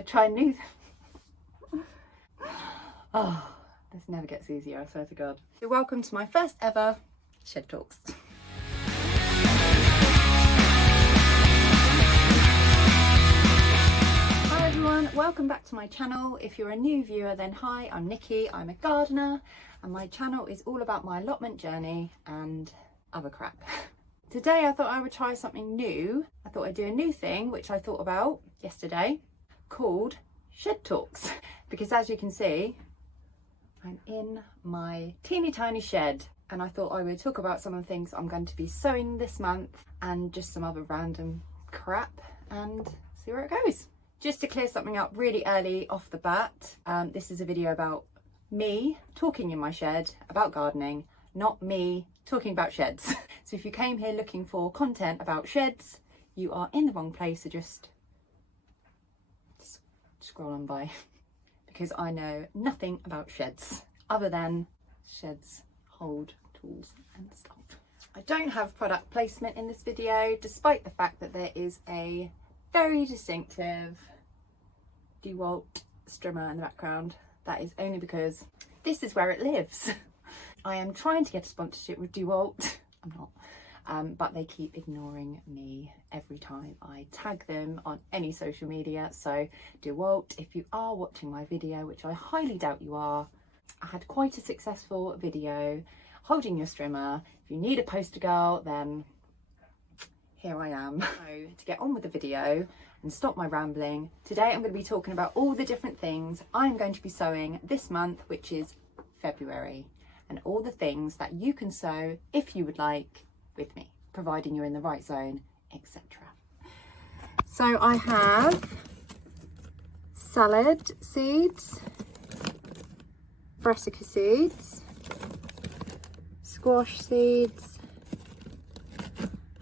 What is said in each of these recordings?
I try new oh, this never gets easier, I swear to God. So welcome to my first ever shed talks. Hi everyone, welcome back to my channel. If you're a new viewer, then hi, I'm Nikki, I'm a gardener, and my channel is all about my allotment journey and other crap. Today I thought I would try something new. I thought I'd do a new thing, which I thought about yesterday, called shed talks. Because as you can see, I'm in my teeny tiny shed, and I thought I would talk about some of the things I'm going to be sowing this month and just some other random crap and see where it goes. Just to clear something up really early off the bat, this is a video about me talking in my shed about gardening, not me talking about sheds. So if you came here looking for content about sheds, you are in the wrong place, so just scroll on by. Because I know nothing about sheds other than sheds hold tools and stuff. I don't have product placement in this video, despite the fact that there is a very distinctive DeWalt strimmer in the background. That is only because this is where it lives. I am trying to get a sponsorship with DeWalt. I'm not. But they keep ignoring me every time I tag them on any social media. So DeWalt, if you are watching my video, which I highly doubt you are, I had quite a successful video holding your strimmer. If you need a poster girl, then here I am. So to get on with the video and stop my rambling, today I'm going to be talking about all the different things I'm going to be sowing this month, which is February, and all the things that you can sow if you would like with me, providing you're in the right zone, etc. So I have salad seeds, brassica seeds, squash seeds,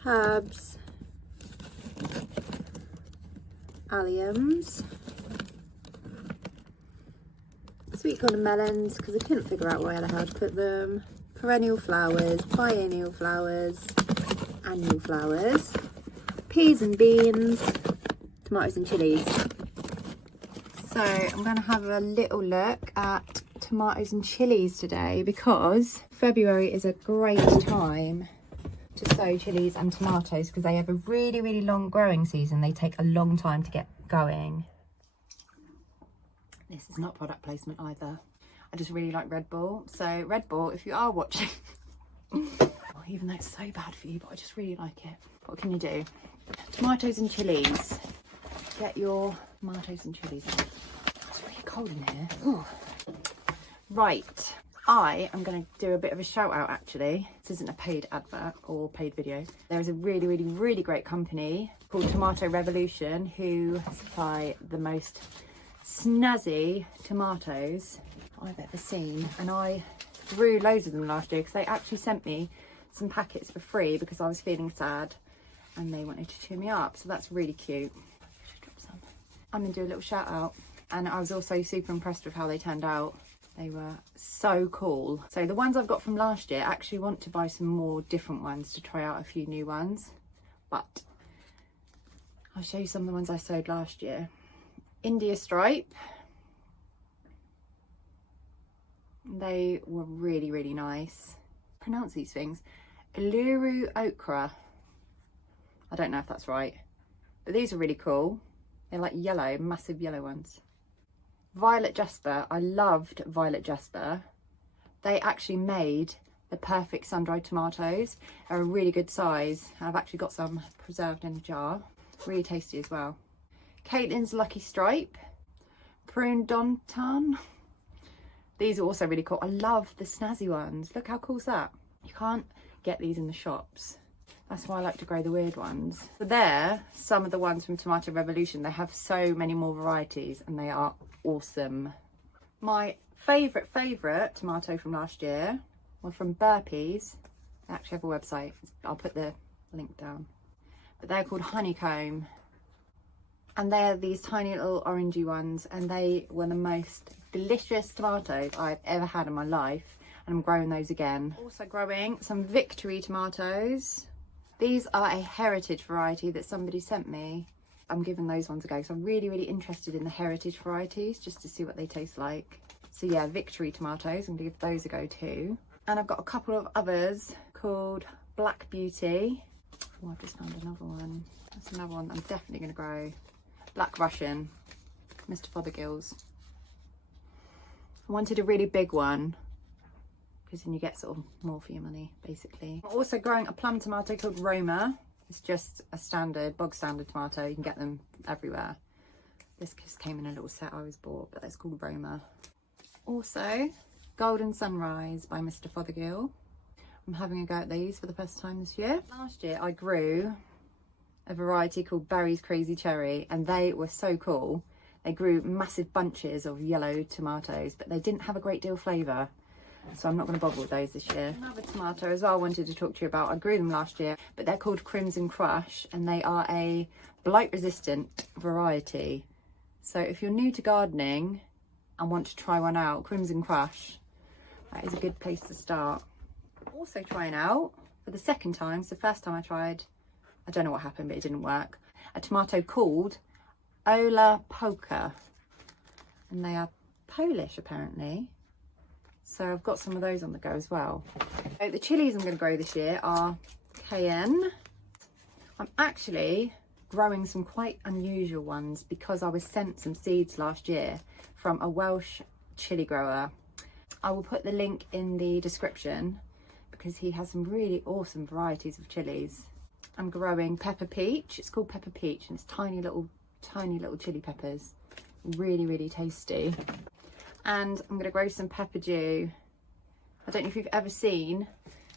herbs, alliums, sweet corn and melons, because I couldn't figure out where the hell to put them, perennial flowers, biennial flowers, annual flowers, peas and beans, tomatoes and chilies. So I'm going to have a little look at tomatoes and chilies today, because February is a great time to sow chilies and tomatoes because they have a really long growing season. They take a long time to get going. This is not product placement either. I just really like Red Bull. So Red Bull, if you are watching, even though it's so bad for you, but I just really like it. What can you do? Tomatoes and chilies. Get your tomatoes and chilies out. It's really cold in here. Ooh. Right, I am going to do a bit of a shout out actually. This isn't a paid advert or paid video. There is a really great company called Tomato Revolution who supply the most snazzy tomatoes I've ever seen, and I grew loads of them last year because they actually sent me some packets for free because I was feeling sad and they wanted to cheer me up, so that's really cute. I should drop some. I'm gonna do a little shout out, and I was also super impressed with how they turned out. They were so cool. So the ones I've got from last year, I actually want to buy some more different ones to try out a few new ones, but I'll show you some of the ones I sowed last year. India stripe. They were really nice. Pronounce these things. Uluru okra. I don't know if that's right, but these are really cool. They're like yellow, massive yellow ones. Violet Jasper. I loved Violet Jasper. They actually made the perfect sun-dried tomatoes. They're a really good size. I've actually got some preserved in a jar. Really tasty as well. Caitlin's Lucky Stripe. Prune Dontan. These are also really cool. I love the snazzy ones. Look how cool is that? You can't get these in the shops. That's why I like to grow the weird ones. So there, some of the ones from Tomato Revolution. They have so many more varieties and they are awesome. My favourite tomato from last year were from Burpees. They actually have a website. I'll put the link down. But they're called Honeycomb. And they're these tiny little orangey ones, and they were the most delicious tomatoes I've ever had in my life, and I'm growing those again. Also growing some Victory tomatoes. These are a heritage variety that somebody sent me. I'm giving those ones a go because I'm really interested in the heritage varieties just to see what they taste like. So yeah, Victory tomatoes, I'm gonna give those a go too. And I've got a couple of others called Black Beauty. Oh, I've just found another one. That's another one I'm definitely gonna grow. Black Russian, Mr. Fothergill's. I wanted a really big one because then you get sort of more for your money, basically. I'm also growing a plum tomato called Roma. It's just a standard, bog standard tomato. You can get them everywhere. This just came in a little set I was bought, but it's called Roma. Also, Golden Sunrise by Mr. Fothergill. I'm having a go at these for the first time this year. Last year I grew a variety called Barry's Crazy Cherry, and they were so cool. They grew massive bunches of yellow tomatoes, but they didn't have a great deal of flavour. So I'm not going to bother with those this year. Another tomato as well I wanted to talk to you about. I grew them last year, but they're called Crimson Crush, and they are a blight resistant variety. So if you're new to gardening and want to try one out, Crimson Crush, that is a good place to start. Also trying out for the second time, so the first time I tried, I don't know what happened, but it didn't work, a tomato called Ola Polka, and they are Polish apparently. So I've got some of those on the go as well. So the chilies I'm going to grow this year are cayenne. I'm actually growing some quite unusual ones because I was sent some seeds last year from a Welsh chili grower. I will put the link in the description because he has some really awesome varieties of chilies. I'm growing pepper peach. It's called pepper peach, and it's tiny little chili peppers. Really tasty. And I'm going to grow some pepper dew. I don't know if you've ever seen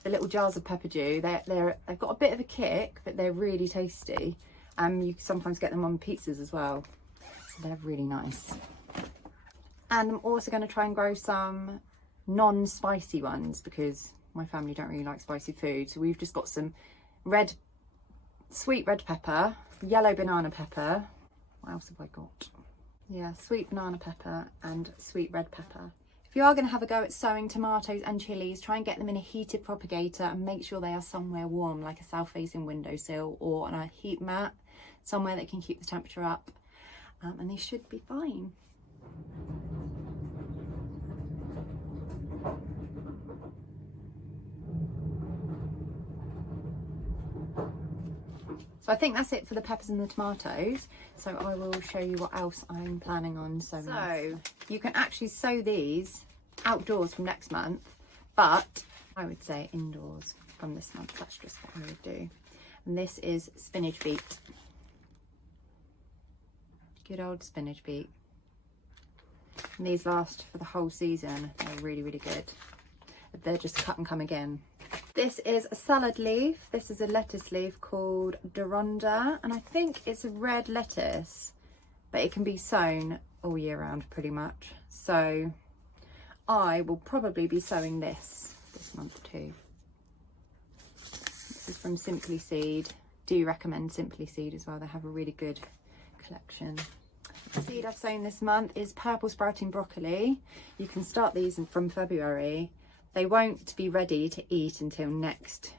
the little jars of pepper dew. They've got a bit of a kick, but they're really tasty. You sometimes get them on pizzas as well. So they're really nice. And I'm also going to try and grow some non-spicy ones because my family don't really like spicy food. So we've just got some sweet red pepper, yellow banana pepper. What else have I got? Yeah, sweet banana pepper and sweet red pepper. If you are going to have a go at sowing tomatoes and chilies, try and get them in a heated propagator and make sure they are somewhere warm, like a south-facing windowsill or on a heat mat, somewhere that can keep the temperature up, and they should be fine. So I think that's it for the peppers and the tomatoes. So I will show you what else I'm planning on sowing. So you can actually sow these outdoors from next month, but I would say indoors from this month. That's just what I would do. And this is spinach beet. Good old spinach beet. And these last for the whole season. They're really good. They're just cut and come again. This is a salad leaf. This is a lettuce leaf called Doronda, and I think it's a red lettuce, but it can be sown all year round pretty much. So I will probably be sowing this month too. This is from Simply Seed. Do recommend Simply Seed as well. They have a really good collection. The seed I've sown this month is purple sprouting broccoli. You can start these from February. They won't be ready to eat until next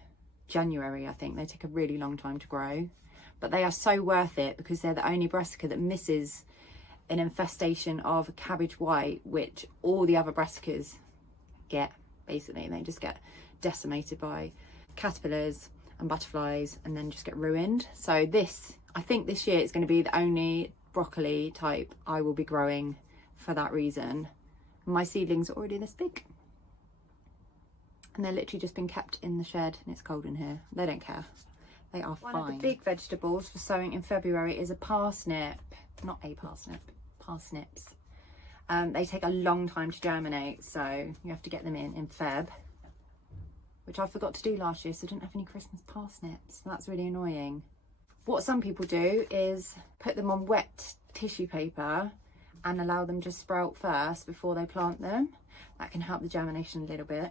January, I think. They take a really long time to grow, but they are so worth it because they're the only brassica that misses an infestation of cabbage white, which all the other brassicas get, basically. They just get decimated by caterpillars and butterflies and then just get ruined. So this, I think this year is going to be the only broccoli type I will be growing for that reason. My seedlings are already this big. And they're literally just been kept in the shed and it's cold in here. They don't care. They are fine. One of the big vegetables for sowing in February is a parsnip. Not a parsnip, parsnips. They take a long time to germinate, so you have to get them in Feb, which I forgot to do last year, so I didn't have any Christmas parsnips. So that's really annoying. What some people do is put them on wet tissue paper and allow them to sprout first before they plant them. That can help the germination a little bit.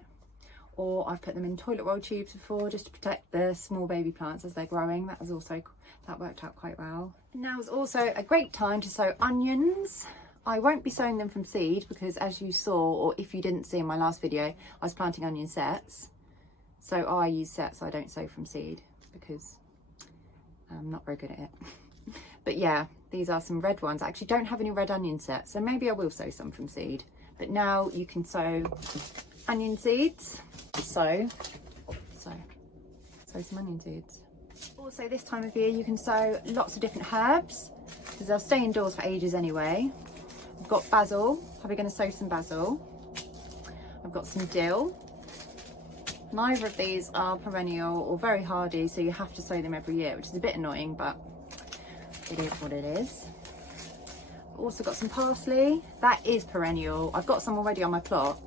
Or I've put them in toilet roll tubes before just to protect the small baby plants as they're growing. That worked out quite well. Now is also a great time to sow onions. I won't be sowing them from seed because, as you saw, or if you didn't see in my last video, I was planting onion sets. So I use sets, I don't sow from seed because I'm not very good at it. But yeah, these are some red ones. I actually don't have any red onion sets, so maybe I will sow some from seed. But now you can sow onion seeds. Sow some onion seeds. Also this time of year you can sow lots of different herbs because they'll stay indoors for ages anyway. I've got basil, probably going to sow some basil. I've got some dill. Neither of these are perennial or very hardy, so you have to sow them every year, which is a bit annoying, but it is what it is. I've also got some parsley. That is perennial. I've got some already on my plot,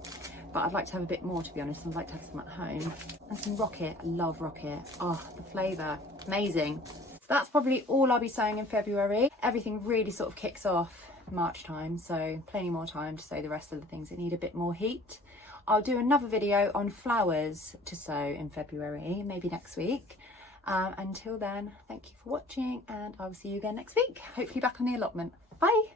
but I'd like to have a bit more, to be honest. I'd like to have some at home. And some rocket. I love rocket. Oh, the flavour. Amazing. So that's probably all I'll be sowing in February. Everything really sort of kicks off March time, so plenty more time to sow the rest of the things that need a bit more heat. I'll do another video on flowers to sow in February, maybe next week. Until then, thank you for watching, and I will see you again next week. Hopefully back on the allotment. Bye.